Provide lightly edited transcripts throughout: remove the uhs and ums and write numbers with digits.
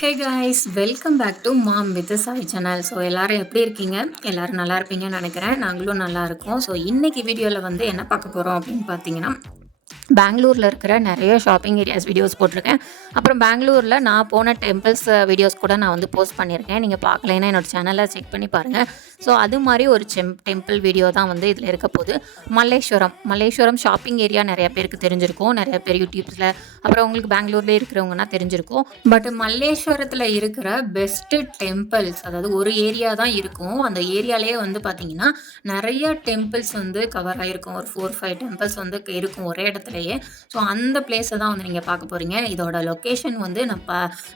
Hey guys, welcome back to Mom with Chai channel. So எல்லோரும் எப்படி இருக்கீங்க? எல்லோரும் நல்லா இருப்பீங்கன்னு நினைக்கிறேன். நாங்களும் நல்லா இருக்கோம். ஸோ இன்றைக்கி வீடியோவில் வந்து என்ன பார்க்க போகிறோம் அப்படின்னு பார்த்தீங்கன்னா, பெங்களூரில் இருக்கிற நிறைய ஷாப்பிங் ஏரியாஸ் வீடியோஸ் போட்டிருக்கேன். அப்புறம் பெங்களூரில் நான் போன டெம்பிள்ஸ் வீடியோஸ் கூட நான் வந்து போஸ்ட் பண்ணியிருக்கேன். நீங்கள் பார்க்கலைன்னா என்னோடய சேனலில் செக் பண்ணி பாருங்கள். ஸோ அது மாதிரி ஒரு டெம்பிள் வீடியோ தான் வந்து இதில் இருக்க போது. மல்லேஸ்வரம் ஷாப்பிங் ஏரியா நிறைய பேருக்கு தெரிஞ்சிருக்கும். நிறைய பேர் யூடியூப்ஸில், அப்புறம் உங்களுக்கு பெங்களூர்லேயே இருக்கிறவங்கன்னா தெரிஞ்சிருக்கும். பட் மல்லேஸ்வரத்தில் இருக்கிற பெஸ்ட்டு டெம்பிள்ஸ், அதாவது ஒரு ஏரியா தான் இருக்கும். அந்த ஏரியாலேயே வந்து பார்த்திங்கன்னா நிறைய டெம்பிள்ஸ் வந்து கவர் ஆகிருக்கும். ஒரு 4-5 டெம்பிள்ஸ் வந்து இருக்கும் ஒரே இடத்துலையே. ஸோ அந்த பிளேஸை தான் வந்து நீங்கள் பார்க்க போகிறீங்க. இதோட லொக்கேஷன் வந்து நான்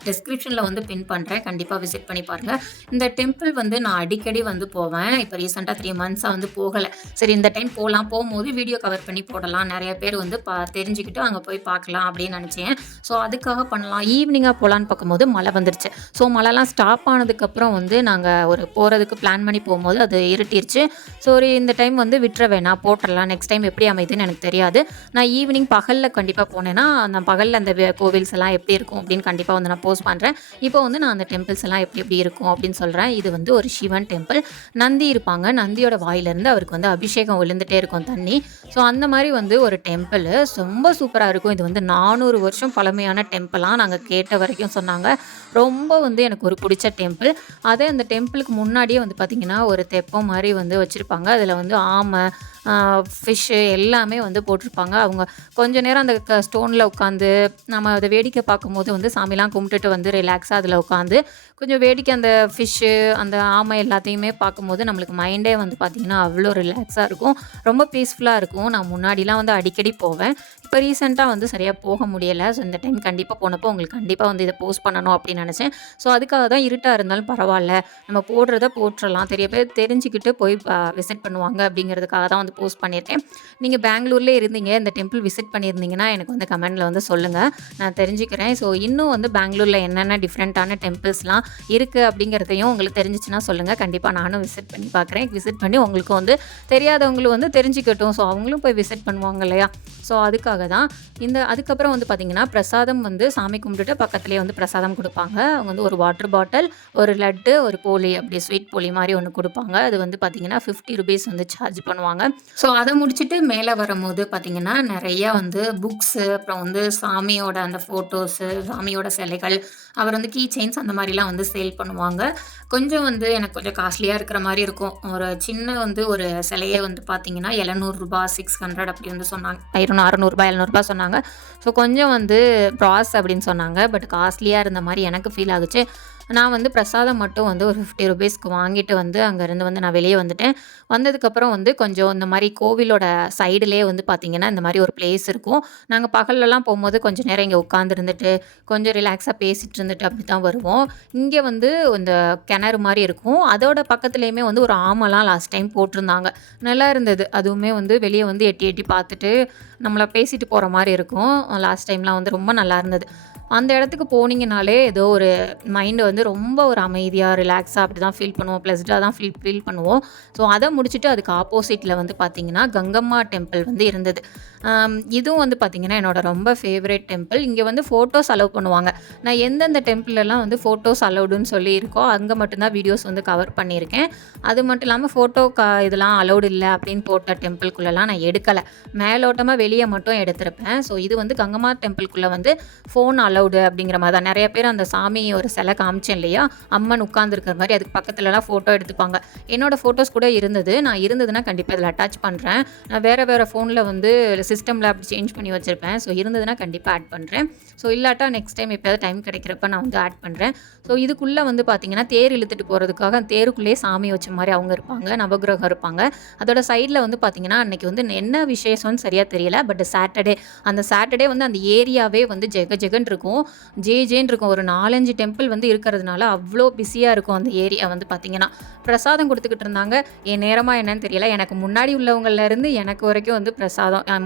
டிஸ்கிரிப்ஷனில் வந்து பின் பண்ணுறேன். கண்டிப்பாக விசிட் பண்ணி பாருங்கள். இந்த டெம்பிள் வந்து நான் அடிக்கடி வந்து போவேன். இப்போ ரீசெண்டாக 3 மந்த்ஸாக வந்து போகலை. சரி, இந்த டைம் போகும்போது வீடியோ கவர் பண்ணி போடலாம், நிறைய பேர் வந்து தெரிஞ்சுக்கிட்டு அங்கே போய் பார்க்கலாம் அப்படின்னு நினச்சேன். ஸோ அதுக்காக பண்ணலாம். ஈவினிங்காக போகலான்னு பார்க்கும்போது மழை வந்துருச்சு. ஸோ மழைலாம் ஸ்டாப் ஆனதுக்கப்புறம் வந்து நாங்கள் போகிறதுக்கு பிளான் பண்ணி போகும்போது அது இருட்டிருச்சு. ஸோ இந்த டைம் வந்து விட்டுற வேணாம், போட்டுடலாம். நெக்ஸ்ட் டைம் எப்படி அமைதுன்னு எனக்கு தெரியாது. நான் ஈவினிங் பகலில் கண்டிப்பாக போனேன்னா நான் பகலில் அந்த கோவில்ஸ் எல்லாம் எப்படி இருக்கும் அப்படின்னு கண்டிப்பாக வந்து நான் போஸ்ட் பண்ணுறேன். இப்போ வந்து நான் அந்த டெம்பிள்ஸ் எல்லாம் எப்படி இருக்கும் அப்படின்னு சொல்கிறேன். இது வந்து ஒரு சிவன் டெம்பிள். நந்தி இருப்பாங்க. நந்தியோட வாயிலிருந்து அவருக்கு வந்து அபிஷேகம் விழுந்துகிட்டே இருக்கும், தண்ணி. ஸோ அந்த மாதிரி வந்து ஒரு டெம்பிள் ரொம்ப சூப்பராக இருக்கும். இது வந்து 400 வருஷம் பழமையான டெம்பிளாக நாங்கள் கேட்ட வரைக்கும் சொன்னாங்க. ரொம்ப வந்து எனக்கு ஒரு பிடிச்ச டெம்பிள். அதே அந்த டெம்பிளுக்கு முன்னாடியே வந்து பார்த்திங்கன்னா ஒரு தெப்பம் மாதிரி வந்து வச்சுருப்பாங்க. அதில் வந்து ஆமை, ஃபிஷ்ஷு எல்லாமே வந்து போட்டிருப்பாங்க. அவங்க கொஞ்ச நேரம் அந்த ஸ்டோனில் உட்காந்து நம்ம அதை வேடிக்கை பார்க்கும்போது வந்து சாமிலாம் கும்பிட்டுட்டு வந்து ரிலாக்ஸாக அதில் உட்காந்து கொஞ்சம் வேடிக்கை, அந்த ஃபிஷ்ஷு, அந்த ஆமை எல்லாத்தையுமே பார்க்கும்போது நம்மளுக்கு மைண்டே வந்து பார்த்திங்கன்னா அவ்வளோ ரிலாக்ஸாக இருக்கும். ரொம்ப பீஸ்ஃபுல்லாக இருக்கும். நான் முன்னாடிலாம் வந்து அடிக்கடி போவேன். இப்போ ரீசெண்டாக வந்து சரியாக போக முடியலை. ஸோ இந்த டைம் கண்டிப்பாக போனப்போ உங்களுக்கு கண்டிப்பாக வந்து இதை போஸ்ட் பண்ணணும் அப்படின்னு நினச்சேன். ஸோ அதுக்காக தான், இருட்டாக இருந்தாலும் பரவாயில்ல, நம்ம போட்டுடலாம், நிறைய பேர் தெரிஞ்சுக்கிட்டு போய் விசிட் பண்ணுவாங்க அப்படிங்கிறதுக்காக தான் வந்து போஸ்ட் பண்ணியிருக்கேன். நீங்கள் பெங்களூர்லேயே இருந்தீங்க, இந்த டெம்பிள் விசிட் பண்ணியிருந்தீங்கன்னா எனக்கு வந்து கமெண்டில் வந்து சொல்லுங்கள், நான் தெரிஞ்சுக்கிறேன். ஸோ இன்னும் வந்து பெங்களூரில் என்னென்ன டிஃப்ரெண்ட்டான டெம்பிள்ஸ்லாம் இருக்குது அப்படிங்கிறதையும் உங்களுக்கு தெரிஞ்சிச்சுன்னா சொல்லுங்கள். கண்டிப்பாக நானும் விசிட் பண்ணி பார்க்குறேன். விசிட் பண்ணி உங்களுக்கு வந்து தெரியாதவங்களும் வந்து தெரிஞ்சுக்கட்டும். ஸோ அவங்களும் போய் விசிட் பண்ணுவாங்க இல்லையா? ஸோ அதுக்காக தான் அதுக்கப்புறம் வந்து பார்த்திங்கன்னா பிரசாதம் வந்து சாமி கும்பிட்டுட்டு பக்கத்துலேயே வந்து பிரசாதம் கொடுப்பாங்க. அவங்க வந்து ஒரு வாட்டர் பாட்டில், ஒரு லட்டு, ஒரு போலி, அப்படி ஸ்வீட் போலி மாதிரி ஒன்று கொடுப்பாங்க. அது வந்து பார்த்திங்கன்னா 50 rupees வந்து சார்ஜ் பண்ணுவாங்க. ஸோ அதை முடிச்சுட்டு மேலே வரும்போது பார்த்திங்கன்னா நிறையா வந்து புக்ஸு, அப்புறம் வந்து சாமியோட அந்த ஃபோட்டோஸு, சாமியோட சிலைகள், அவர் வந்து கீ செயின்ஸ் அந்த மாதிரிலாம் வந்து சேல் பண்ணுவாங்க. கொஞ்சம் வந்து எனக்கு கொஞ்சம் காஸ்ட்லியாக இருக்கிற மாதிரி இருக்கும். ஒரு சின்ன வந்து ஒரு சிலையை வந்து பார்த்திங்கன்னா 700 ரூபா, 600 அப்படி வந்து சொன்னாங்க. 600 ரூபாய் 700 ரூபா சொன்னாங்க. ஸோ கொஞ்சம் வந்து ப்ராஸ் அப்படின்னு சொன்னாங்க. பட் காஸ்ட்லியாக இருந்த மாதிரி எனக்கு ஃபீல் ஆகுச்சு. நான் வந்து பிரசாதம் மட்டும் வந்து ஒரு 50 ரூபீஸ்க்கு வாங்கிட்டு வந்து அங்கேருந்து வந்து நான் வெளியே வந்துட்டேன். வந்ததுக்கப்புறம் வந்து கொஞ்சம் இந்த மாதிரி கோவிலோட சைடுலேயே வந்து பார்த்திங்கன்னா இந்த மாதிரி ஒரு பிளேஸ் இருக்கும். நாங்கள் பகல்லலாம் போகும்போது கொஞ்சம் நேரம் இங்கே உட்காந்துருந்துட்டு கொஞ்சம் ரிலாக்ஸாக பேசிகிட்டு இருந்துட்டு அப்படி தான் வருவோம். இங்கே வந்து இந்த கிணறு மாதிரி இருக்கும். அதோட பக்கத்துலேயுமே வந்து ஒரு ஆமெல்லாம் லாஸ்ட் டைம் போட்டிருந்தாங்க. நல்லா இருந்தது. அதுவுமே வந்து வெளியே வந்து எட்டி எட்டி பார்த்துட்டு நம்மளை பேசிட்டு போகிற மாதிரி இருக்கும். லாஸ்ட் டைம்லாம் வந்து ரொம்ப நல்லா இருந்தது. அந்த இடத்துக்கு போனீங்கனாலே ஏதோ ஒரு மைண்டு வந்து ரொம்ப ஒரு அமைதியாக, ரிலாக்ஸாக அப்படி தான் ஃபீல் பண்ணுவோம். ப்ளஸ்டாக தான் ஃபீல் பண்ணுவோம். ஸோ அதை முடிச்சுட்டு அதுக்கு ஆப்போசிட்டில் வந்து பார்த்திங்கன்னா கங்கம்மா டெம்பிள் வந்து இருந்தது. இதுவும் வந்து பார்த்திங்கன்னா என்னோடய ரொம்ப ஃபேவரட் டெம்பிள். இங்கே வந்து ஃபோட்டோஸ் அலோவ் பண்ணுவாங்க. நான் எந்தெந்த டெம்பிளெல்லாம் வந்து ஃபோட்டோஸ் அலோடுன்னு சொல்லி இருக்கோ அங்கே மட்டும்தான் வீடியோஸ் வந்து கவர் பண்ணியிருக்கேன். அது மட்டும் இல்லாமல் ஃபோட்டோ இதெல்லாம் அலோடு இல்லை அப்படின்னு போட்ட டெம்பிள்குள்ளெல்லாம் நான் எடுக்கலை. மேலோட்டமாக வெளியே மட்டும் எடுத்திருப்பேன். ஸோ இது வந்து கங்கம்மா டெம்பிள்குள்ளே வந்து ஃபோன் அலோடு அப்படிங்கிற மாதிரி தான். நிறைய பேர் அந்த சாமி ஒரு சிலை காமிச்சேன் இல்லையா, அம்மன் உட்காந்துருக்கிற மாதிரி, அதுக்கு பக்கத்துலலாம் ஃபோட்டோ எடுத்துப்பாங்க. என்னோடய ஃபோட்டோஸ் கூட இருந்தது. நான் இருந்ததுன்னா கண்டிப்பாக இதில் அட்டாச் பண்ணுறேன். நான் வேறு ஃபோனில் வந்து சிஸ்டமில் அப்படி சேஞ்ச் பண்ணி வச்சுருப்பேன். ஸோ இருந்ததுன்னா கண்டிப்பாக ஆட் பண்ணுறேன். ஸோ இல்லாட்டா நெக்ஸ்ட் டைம் எப்போயாவது டைம் கிடைக்கிறப்ப நான் வந்து ஆட் பண்ணுறேன். ஸோ இதுக்குள்ளே வந்து பார்த்திங்கன்னா தேர் இழுத்துட்டு போகிறதுக்காக தேருக்குள்ளேயே சாமி வச்ச மாதிரி அவங்க இருப்பாங்க, நவகிரகம் இருப்பாங்க. அதோட சைடில் வந்து பார்த்திங்கன்னா அன்றைக்கி வந்து என்ன விசேஷம்னு சரியாக தெரியல. பட் அந்த சாட்டர்டே வந்து அந்த ஏரியாவே வந்து ஜெகன் இருக்கும், ஜேன்னு இருக்கும். ஒரு 4-5 டெம்பிள் வந்து இருக்கிறதுனால அவ்வளோ பிஸியாக இருக்கும் அந்த ஏரியா வந்து பார்த்திங்கன்னா. பிரசாதம் கொடுத்துக்கிட்டு இருந்தாங்க. என் நேரமாக என்னன்னு தெரியல. எனக்கு முன்னாடி உள்ளவங்கலேருந்து எனக்கு வரைக்கும் வந்து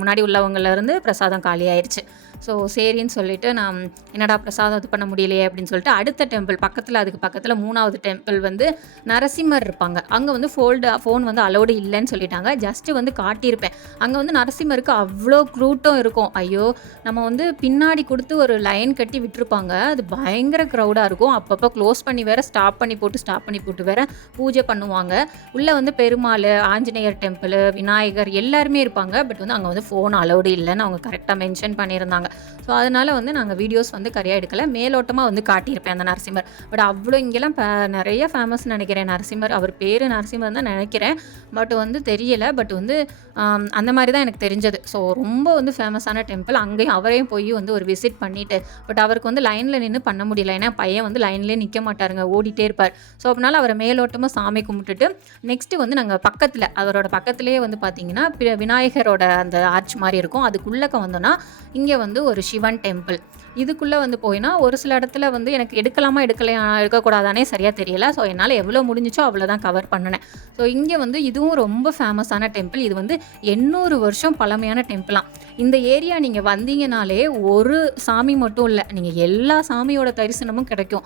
முன்னாடி உள்ளவங்கலேருந்து பிரசாதம் காலி ஆயிடுச்சு. ஸோ சரின்னு சொல்லிட்டு நான் என்னடா பிரசாதம் இது பண்ண முடியலையே அப்படின்னு சொல்லிட்டு அடுத்த டெம்பிள் பக்கத்தில், அதுக்கு பக்கத்தில் 3வது டெம்பிள் வந்து நரசிம்மர் இருப்பாங்க. அங்கே வந்து ஃபோன் வந்து அலோடு இல்லைன்னு சொல்லிட்டாங்க. ஜஸ்ட்டு வந்து காட்டியிருப்பேன். அங்கே வந்து நரசிம்மருக்கு அவ்வளோ கூட்டம் இருக்கும். ஐயோ! நம்ம வந்து பின்னாடி கொடுத்து ஒரு லைன் கட்டி விட்டுருப்பாங்க. அது பயங்கர க்ரௌடாக இருக்கும். அப்பப்போ க்ளோஸ் பண்ணி வேற ஸ்டாப் பண்ணி போட்டு வேற பூஜை பண்ணுவாங்க. உள்ளே வந்து பெருமாள், ஆஞ்சநேயர் டெம்பிள், விநாயகர் எல்லாருமே இருப்பாங்க. பட் வந்து அங்கே வந்து ஃபோன் அலோடு இல்லைன்னு அவங்க கரெக்டாக மென்ஷன் பண்ணியிருந்தாங்க. ஸோ அதனால் வந்து நாங்கள் வீடியோஸ் வந்து கரையாக எடுக்கலை. மேலோட்டமாக வந்து காட்டியிருப்பேன் அந்த நரசிம்மர். பட் அவ்வளோ இங்கெல்லாம் நிறைய ஃபேமஸ்ன்னு நினைக்கிறேன் நரசிம்மர். அவர் பேர் நரசிம்மர் தான் நினைக்கிறேன். பட் வந்து தெரியலை. பட் வந்து அந்த மாதிரி தான் எனக்கு தெரிஞ்சது. ஸோ ரொம்ப வந்து ஃபேமஸான டெம்பிள். அங்கேயும் அவரையும் போய் வந்து ஒரு விசிட் பண்ணிவிட்டு, பட் அவருக்கு வந்து லைனில் நின்று பண்ண முடியல. ஏன்னா பையன் வந்து லைன்லேயே நிற்க மாட்டாருங்க, ஓடிட்டே இருப்பார். ஸோ அதனால் அவரை மேலோட்டமாக சாமி கும்பிட்டுட்டு நெக்ஸ்ட்டு வந்து நாங்கள் பக்கத்தில் அவரோட பக்கத்துலேயே வந்து பார்த்திங்கன்னா விநாயகரோட அந்த ஆர்ச் மாதிரி இருக்கும். அதுக்குள்ளக்க வந்தோன்னா இங்கே வந்து ஒரு சிவன் டெம்பிள். இதுக்குள்ளே வந்து போயினா ஒரு சில இடத்துல வந்து எனக்கு எடுக்கக்கூடாதானே சரியாக தெரியல. ஸோ என்னால் எவ்வளோ முடிஞ்சிச்சோ அவ்வளோ தான் கவர் பண்ணினேன். ஸோ இங்கே வந்து இதுவும் ரொம்ப ஃபேமஸான டெம்பிள். இது வந்து 800 வருஷம் பழமையான டெம்பிளாம். இந்த ஏரியா நீங்கள் வந்தீங்கனாலே ஒரு சாமி மட்டும் இல்லை, நீங்கள் எல்லா சாமியோட தரிசனமும் கிடைக்கும்.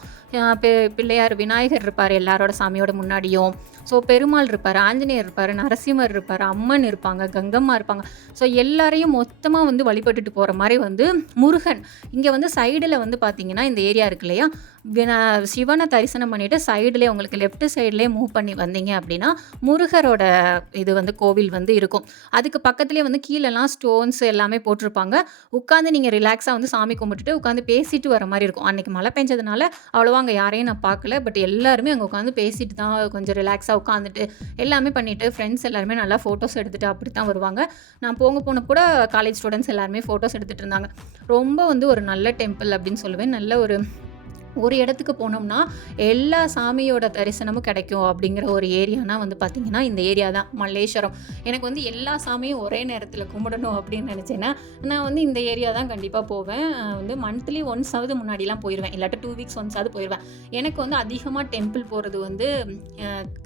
பிள்ளையார் விநாயகர் இருப்பார் எல்லாரோட சாமியோட முன்னாடியும். ஸோ பெருமாள் இருப்பார், ஆஞ்சநேயர் இருப்பார், நரசிம்மர் இருப்பார், அம்மன் இருப்பாங்க, கங்கம்மா இருப்பாங்க. ஸோ எல்லாரையும் மொத்தமாக வந்து வழிபட்டுட்டு போகிற மாதிரி வந்து முருகன் இங்கே வந்து சைடில் வந்து பார்த்திங்கன்னா இந்த ஏரியா இருக்கு இல்லையா, சிவனை தரிசனம் பண்ணிவிட்டு சைட்லேயே உங்களுக்கு லெஃப்ட் சைட்லேயே மூவ் பண்ணி வந்தீங்க அப்படின்னா முருகரோட இது வந்து கோவில் வந்து இருக்கும். அதுக்கு பக்கத்துலேயே வந்து கீழெல்லாம் ஸ்டோன்ஸ் எல்லாமே போட்டிருப்பாங்க. உட்காந்து நீங்கள் ரிலாக்ஸாக வந்து சாமி கும்பிட்டுட்டு உட்காந்து பேசிட்டு வர மாதிரி இருக்கும். அன்றைக்கி மழை பெஞ்சதுனால அவ்வளோவா அங்கே யாரையும் நான் பார்க்கல. பட் எல்லாருமே அங்கே உட்காந்து பேசிட்டு தான் கொஞ்சம் ரிலாக்ஸாக உட்காந்துட்டு எல்லாமே பண்ணிவிட்டு ஃப்ரெண்ட்ஸ் எல்லாருமே நல்லா ஃபோட்டோஸ் எடுத்துகிட்டு அப்படி தான் வருவாங்க. நான் போன கூட காலேஜ் ஸ்டூடெண்ட்ஸ் எல்லாருமே ஃபோட்டோஸ் எடுத்துகிட்டு இருந்தாங்க. ரொம்ப வந்து ஒரு நல்ல டெம்பிள் அப்படின்னு சொல்லுவேன். நல்ல ஒரு இடத்துக்கு போனோம்னா எல்லா சாமியோட தரிசனமும் கிடைக்கும் அப்படிங்கிற ஒரு ஏரியானா வந்து பார்த்திங்கன்னா இந்த ஏரியா தான் மல்லேஸ்வரம். எனக்கு வந்து எல்லா சாமியும் ஒரே நேரத்தில் கும்பிடணும் அப்படின்னு நினச்சேன்னா நான் வந்து இந்த ஏரியா தான் கண்டிப்பாக போவேன். வந்து மந்த்லி ஒன்ஸாவது முன்னாடிலாம் போயிடுவேன், இல்லாட்ட 2 வீக்ஸ் ஒன்ஸாவது போயிடுவேன். எனக்கு வந்து அதிகமாக டெம்பிள் போகிறது வந்து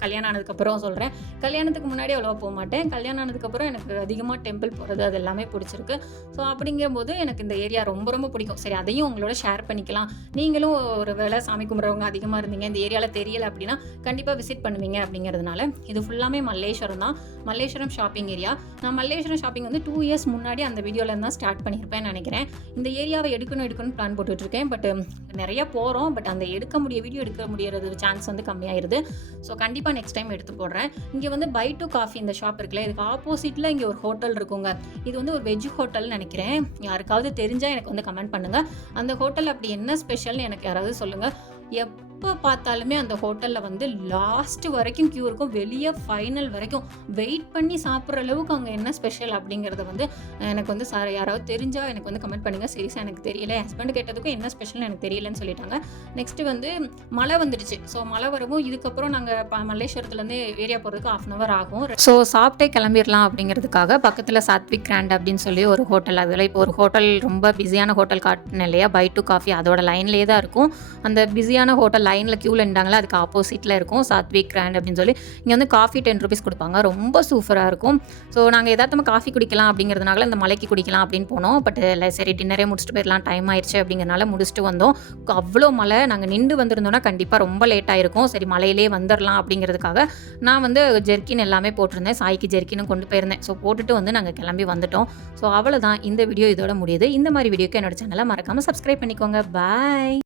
கல்யாணம் ஆனதுக்கப்புறம் சொல்கிறேன். கல்யாணத்துக்கு முன்னாடி அவ்வளோவா போக மாட்டேன். கல்யாணம் ஆனதுக்கப்புறம் எனக்கு அதிகமாக டெம்பிள் போகிறது அது எல்லாமே பிடிச்சிருக்கு. ஸோ அப்படிங்கும்போது எனக்கு இந்த ஏரியா ரொம்ப ரொம்ப பிடிக்கும். சரி, அதையும் உங்களோட ஷேர் பண்ணிக்கலாம். நீங்களும் ஒரு வேளை சாமி கும்பிட்றவங்க அதிகமாக இருந்தீங்க, இந்த ஏரியாவில் தெரியலை அப்படின்னா கண்டிப்பாக விசிட் பண்ணுவீங்க. அப்படிங்கிறதுனால இது ஃபுல்லாமே மல்லேஸ்வரம் தான். Malleswaram shopping area. நான் மல்லேஸ்வரம் ஷாப்பிங் வந்து 2 இயர்ஸ் முன்னாடி அந்த வீடியோவில் தான் ஸ்டார்ட் பண்ணியிருப்பேன் நினைக்கிறேன். இந்த ஏரியாவை எடுக்கணும் பிளான் போட்டுட்ருக்கேன். பட் நிறைய போகிறோம். பட் அந்த வீடியோ எடுக்க முடியறது சான்ஸ் வந்து கம்மியாயிருது. ஸோ கண்டிப்பாக நெக்ஸ்ட் டைம் எடுத்து போடுறேன். இங்கே வந்து பை டு காஃபி இந்த ஷாப் இருக்குல்ல, இதுக்கு ஆப்போசிட்டில் இங்கே ஒரு ஹோட்டல் இருக்குங்க. இது வந்து ஒரு வெஜ் ஹோட்டல்னு நினைக்கிறேன். யாருக்காவது தெரிஞ்சால் எனக்கு வந்து கமெண்ட் பண்ணுங்கள். அந்த ஹோட்டல் அப்படி என்ன ஸ்பெஷல்னு எனக்கு யாராவது சொல்லுங்கள். எப்போ பார்த்தாலுமே அந்த ஹோட்டலில் வந்து லாஸ்ட் வரைக்கும் க்யூ இருக்கும். வெளியே ஃபைனல் வரைக்கும் வெயிட் பண்ணி சாப்பிட்ற அளவுக்கு அங்கே என்ன ஸ்பெஷல் அப்படிங்கிறத வந்து எனக்கு வந்து யாராவது தெரிஞ்சால் எனக்கு வந்து கமெண்ட் பண்ணுங்கள். சீரியஸாக எனக்கு தெரியல. என் ஹஸ்பண்ட் கேட்டதுக்கும் என்ன ஸ்பெஷல்னு எனக்கு தெரியலன்னு சொல்லிட்டாங்க. நெக்ஸ்ட்டு வந்து மழை வந்துடுச்சு. ஸோ மழை வரவும் இதுக்கப்புறம் நாங்கள் மல்லேஸ்வரத்துலேருந்து ஏரியா போகிறதுக்கு 1/2 hour ஆகும். ஸோ சாப்பிட்டே கிளம்பிடலாம் அப்படிங்கிறதுக்காக பக்கத்தில் சாத்விக் கிராண்ட் அப்படின்னு சொல்லி ஒரு ஹோட்டல், அதில் இப்போ ஒரு ஹோட்டல் ரொம்ப பிஸியான ஹோட்டல் காட்டினேன் இல்லையா, பை டு காஃபி, அதோட லைன்லேயே தான் இருக்கும். அந்த பிஸியான ஹோட்டல் லைனில் க்யூவில் நின்றாங்களா, அதுக்கு ஆப்போசிட்டில் இருக்கும் சாத்விக் கிராண்ட் அப்படின்னு சொல்லி. இங்கே வந்து காஃபி 10 rupees கொடுப்பாங்க. ரொம்ப சூப்பராக இருக்கும். ஸோ நாங்கள் எதார்த்தமாக காஃபி குடிக்கலாம் அப்படிங்கிறதுனால இந்த மலைக்கு குடிக்கலாம் அப்படின்னு போனோம். பட் இல்லை, சரி டின்னரே முடிச்சுட்டு போயிடலாம், டைம் ஆயிடுச்சு அப்படிங்கிறனால முடிச்சுட்டு வந்தோம். அவ்வளோ மழை. நாங்கள் நின்று வந்திருந்தோன்னா கண்டிப்பாக ரொம்ப லேட் ஆகிருக்கும். சரி மலையிலே வந்துடலாம் அப்படிங்கிறதுக்காக நான் வந்து ஜெர்க்கின் எல்லாமே போட்டிருந்தேன். சாய்க்கு ஜெர்க்கினும் கொண்டு போயிருந்தேன். ஸோ போட்டுட்டு வந்து நாங்கள் கிளம்பி வந்துட்டோம். ஸோ அவ்வளோதான், இந்த வீடியோ இதோட முடியுது. இந்த மாதிரி வீடியோக்கு என்னோட சேனலை மறக்காமல் சப்ஸ்கிரைப் பண்ணிக்கோங்க. பாய்.